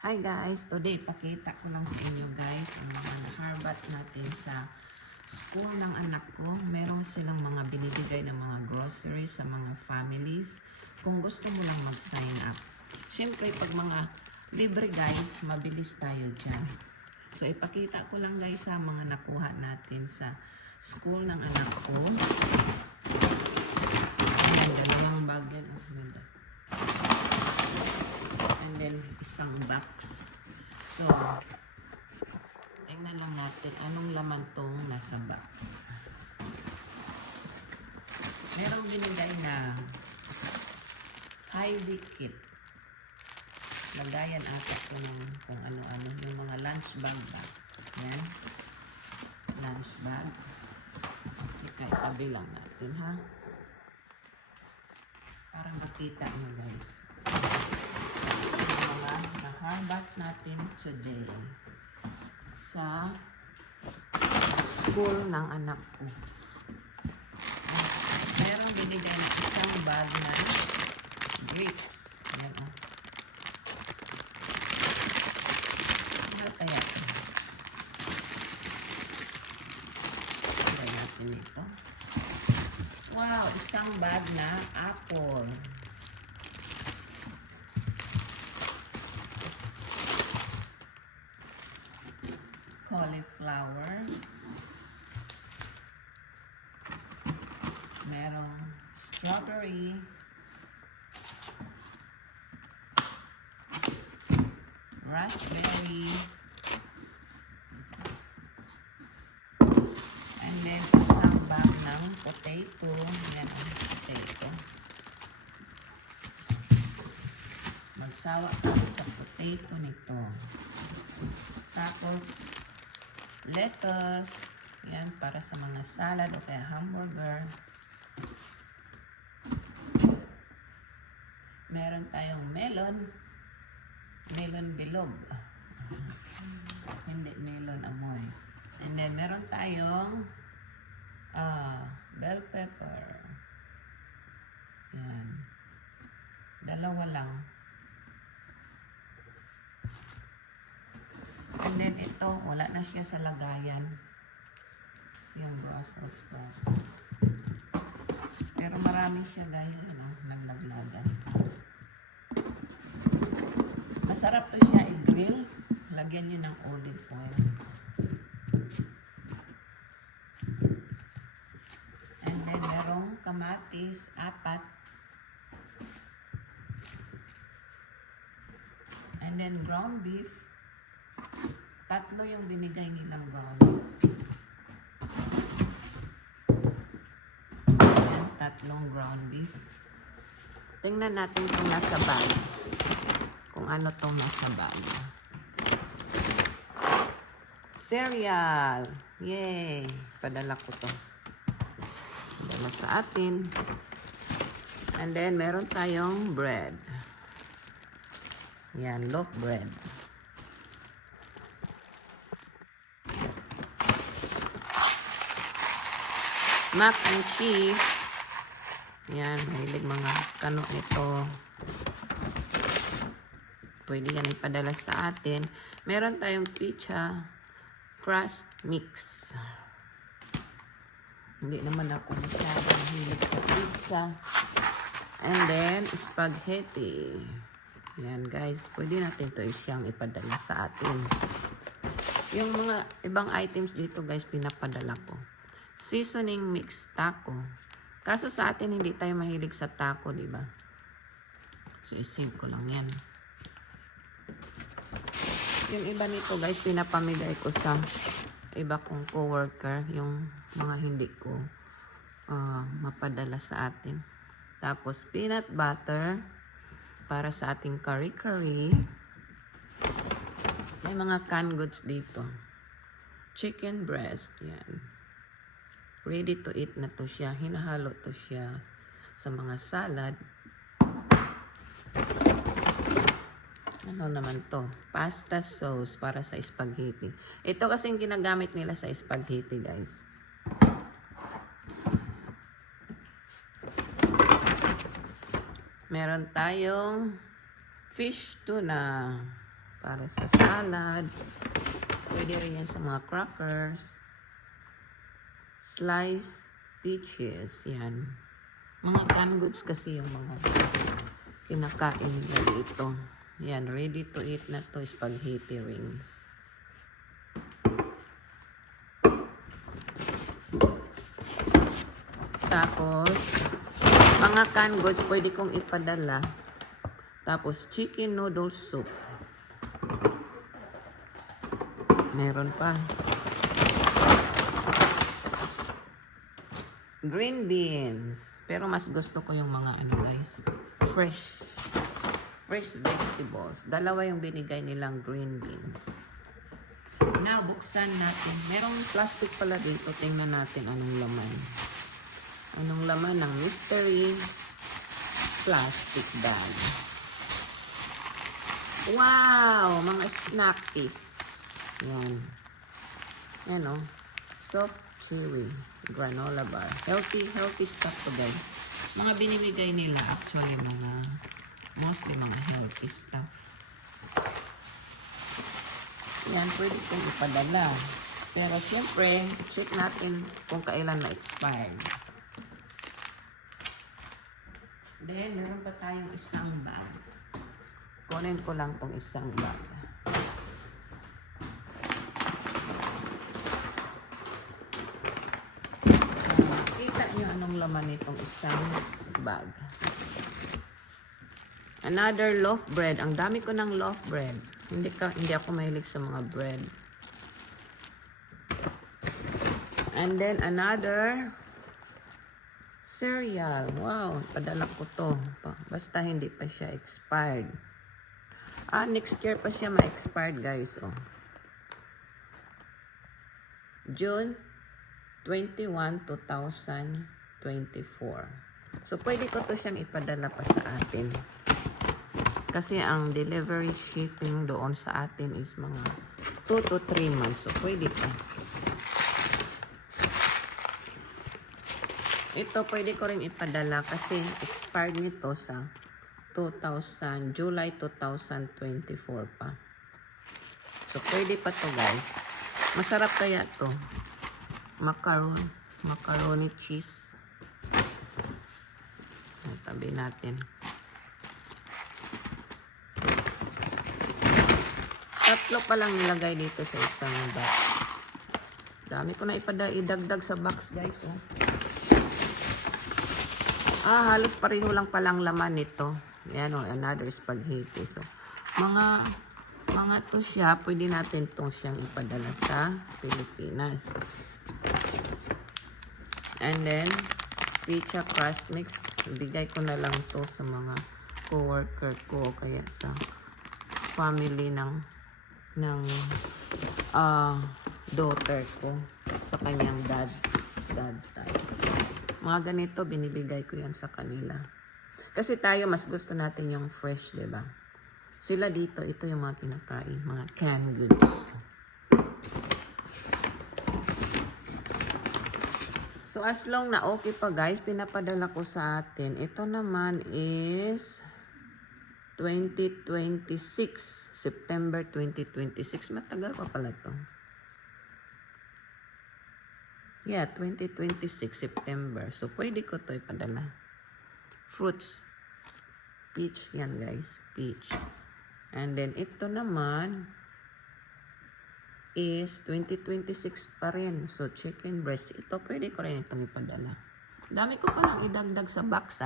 Hi guys, today pakita ko lang sa inyo guys ang mga naharbat natin sa school ng anak ko. Meron silang mga binibigay ng mga groceries sa mga families. Kung gusto mo lang mag-sign up. Siyempre pag mga libre guys, mabilis tayo dyan. So ipakita ko lang guys sa mga nakuha natin sa school ng anak ko. Ayan, dalawang bag yan. Oh, ganda. And then isang box. So, tingnan lang natin anong laman tong nasa box. Merong binigay na Heidi kit. Lagayan ata ko ng kung ano-ano. Yung mga lunch bag ba. Yan. Lunch bag. Itabi lang natin ha. Para makita nyo guys. Mga naharbat natin today sa school ng anak ko. Merong binigay na isang bag na grapes. Ayan o. Ano kaya ito? Try natin ito. Wow! Isang bag na apple. Cauliflower. Merong strawberry. Raspberry. And then isang bag ng potato. Yan ang potato. Magsawa tayo sa potato nito. Tapos lettuce. Yan, para sa mga salad o kaya hamburger. Meron tayong melon. Melon bilog. Hindi, melon amoy. And then, meron tayong bell pepper. Yan. Dalawa lang. And then, ito, wala na siya sa lagayan. Yung Brussels sprout. Pero marami siya guys, naglaglagan. Masarap to siya i-grill. Lagyan niyo ng olive oil. And then merong kamatis, 4. And then ground beef. 3 yung binigay nilang ground beef. Ayan, 3 ground beef. Tingnan natin kung nasa bag. Kung ano tong nasa bag. Cereal. Yay! Padala ko to. Padala sa atin. And then, meron tayong bread. Yan, loaf bread. Mac and cheese. Yan, mahilig mga kano nito. Pwede yan ipadala sa atin. Meron tayong pizza crust mix. Hindi naman ako masyadong hilig sa pizza. And then, spaghetti. Yan guys, pwede natin ito siyang ipadala sa atin. Yung mga ibang items dito guys, pinapadala ko. Seasoning mix taco. Kaso sa atin, hindi tayo mahilig sa taco, diba? So, isave ko lang yan. Yung iba nito guys, pinapamigay ko sa iba kong coworker, yung mga hindi ko mapadala sa atin. Tapos peanut butter para sa ating curry. May mga canned goods dito. Chicken breast, yan. Ready to eat na to siya. Hinahalo to siya sa mga salad. Ano naman to? Pasta sauce para sa spaghetti. Ito kasing ginagamit nila sa spaghetti, guys. Meron tayong fish tuna. para sa salad. Pwede rin yan sa mga crackers. Slice peaches. Yan. Mga canned goods kasi yung mga kinakain nila dito. Yan. Ready to eat na to. Spaghetti rings. Tapos, mga canned goods pwede kong ipadala. Tapos, chicken noodle soup. Meron pa. Green beans. Pero mas gusto ko yung mga ano guys. Fresh vegetables. Dalawa yung binigay nilang green beans. Now, buksan natin. Merong plastic pala dito. Tingnan natin anong laman. Anong laman ng mystery plastic bag. Wow! Mga snackies. Yan. Yan o. Soft chewy granola bar. Healthy stuff to guys. Mga binibigay nila actually mostly mga healthy stuff. Yan, pwede kong ipadala. Pero syempre, check natin kung kailan na-expired. Then, meron pa tayong isang bag. Kunin ko lang tong isang bag. Kita nyo anong laman nitong isang bag. Another loaf bread. Ang dami ko ng loaf bread. Hindi ako mahilig sa mga bread. And then another cereal. Wow, padala ko to. Basta hindi pa siya expired. Next year pa siya ma-expired guys. Oh. June 21, 2024. So, pwede ko to siyang ipadala pa sa atin. Kasi ang delivery shipping doon sa atin is mga 2 to 3 months. So, pwede pa. Ito, pwede ko rin ipadala kasi expired nito sa July 2024 pa. So, pwede pa to guys. Masarap kaya to. Macaroni cheese. Tabi natin. Tatlo pa lang nilagay dito sa isang box. Dami ko na idagdag sa box guys. Oh. Halos pareho lang palang laman nito. Yan o, another spaghetti. So, mga to siya, pwede natin itong siyang ipadala sa Pilipinas. And then, pizza crust mix. Bigay ko na lang to sa mga co-worker ko, kaya sa family ng daughter ko, sa kanyang dad side. Mga ganito, binibigay ko yan sa kanila. Kasi tayo, mas gusto natin yung fresh, diba? Sila dito, ito yung mga kinakain, mga canned goods. So, as long na okay pa guys, pinapadala ko sa atin. Ito naman is 2026. September 2026. Matagal pa pala to. Yeah, 2026 September. So, pwede ko to ipadala. Fruits. Peach yan guys. Peach. And then, ito naman is 2026 pa rin. So, chicken breast. Ito, pwede ko rin itong ipadala. Dami ko palang idagdag sa box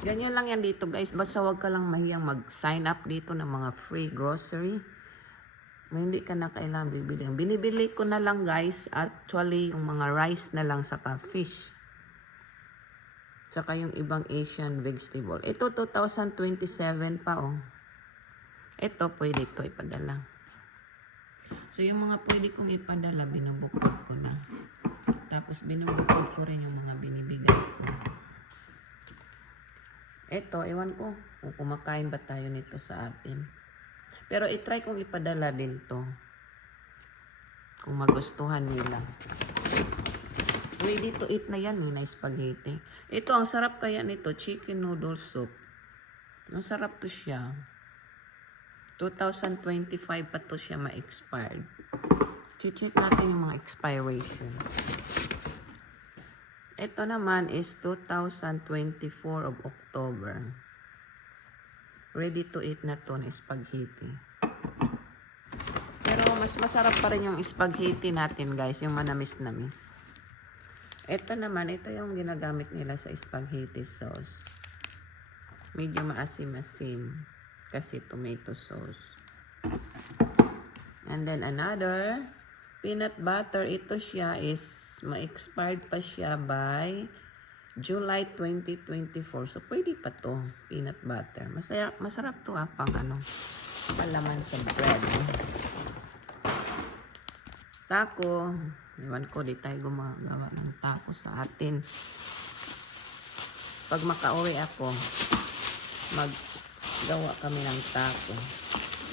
Ganyan lang yan dito guys. Basta wag ka lang mahiyang mag-sign up dito ng mga free grocery. Hindi ka na kailangan bibili. Binibili ko na lang guys. Actually, yung mga rice na lang saka fish. Saka yung ibang Asian vegetable. Ito 2027 pa oh. Ito pwede ito ipadala. So yung mga pwede kong ipadala, binubukod ko na. Tapos binubukod ko rin yung mga binibigay ko. Ito, ewan ko kung kumakain ba tayo nito sa atin. Pero itry kong ipadala din to. Kung magustuhan nila. Ready to eat na yan, na spaghetti. Ito, ang sarap kaya nito, chicken noodle soup. Ang sarap to siya. 2025 pa to siya ma-expired. Check natin yung mga expiration. Ito naman is 2024 of October. Ready to eat na to na spaghetti. Pero mas masarap pa rin yung spaghetti natin guys, yung manamis-namis. Ito naman, ito yung ginagamit nila sa spaghetti sauce. Medyo maasim-asim kasi tomato sauce. And then another peanut butter. Ito siya is ma-expired pa siya by July 2024. So pwede pa to, peanut butter. Masarap to pang palaman sa bread. Taco. Iwan ko, di tayo gumagawa ng taco sa atin. Pag makauwi ako, maggawa kami ng taco.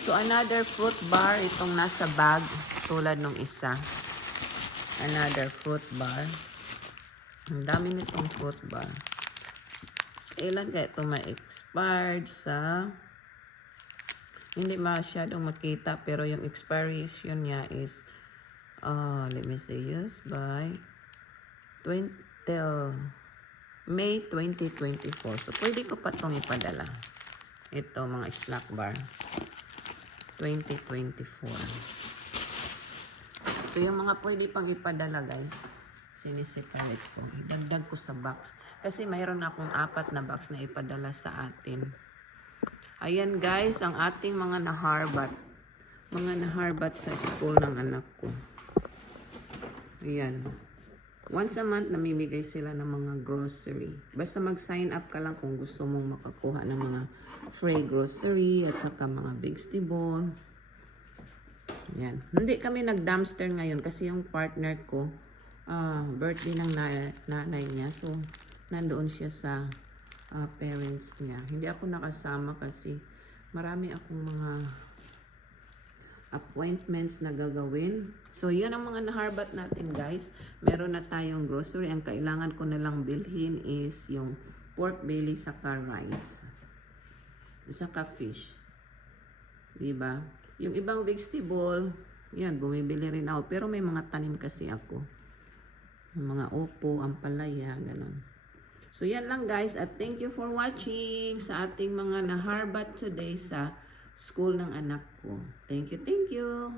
So, another fruit bar. Itong nasa bag, tulad nung isa. Another fruit bar. Ang dami nitong fruit bar. Kailan kaya ito ma-expired sa... Hindi masyadong makita, pero yung expiration niya is... let me say, used by till May 2024. So, pwede ko pa itong ipadala. Ito, mga snack bar. 2024. So, yung mga pwede pang ipadala, guys, siniseparate ko. Idagdag ko sa box. Kasi mayroon akong 4 na box na ipadala sa atin. Ayan, guys, ang ating mga naharbat. Mga naharbat sa school ng anak ko. Ayan. Once a month, namimigay sila ng mga grocery. Basta mag-sign up ka lang kung gusto mong makakuha ng mga free grocery at saka mga vegetable. Ayan. Hindi kami nag-dumpster ngayon kasi yung partner ko, birthday ng nanay niya. So, nandoon siya sa parents niya. Hindi ako nakasama kasi marami akong mga appointments na gagawin. So, yun ang mga naharbat natin, guys. Meron na tayong grocery. Ang kailangan ko na lang bilhin is yung pork belly saka rice. Saka fish. Diba? Yung ibang vegetable, yan, bumibili rin ako. Pero may mga tanim kasi ako. Mga upo, ampalaya, ganun. So, yan lang, guys. At thank you for watching sa ating mga naharbat today sa school ng anak ko. Thank you, thank you.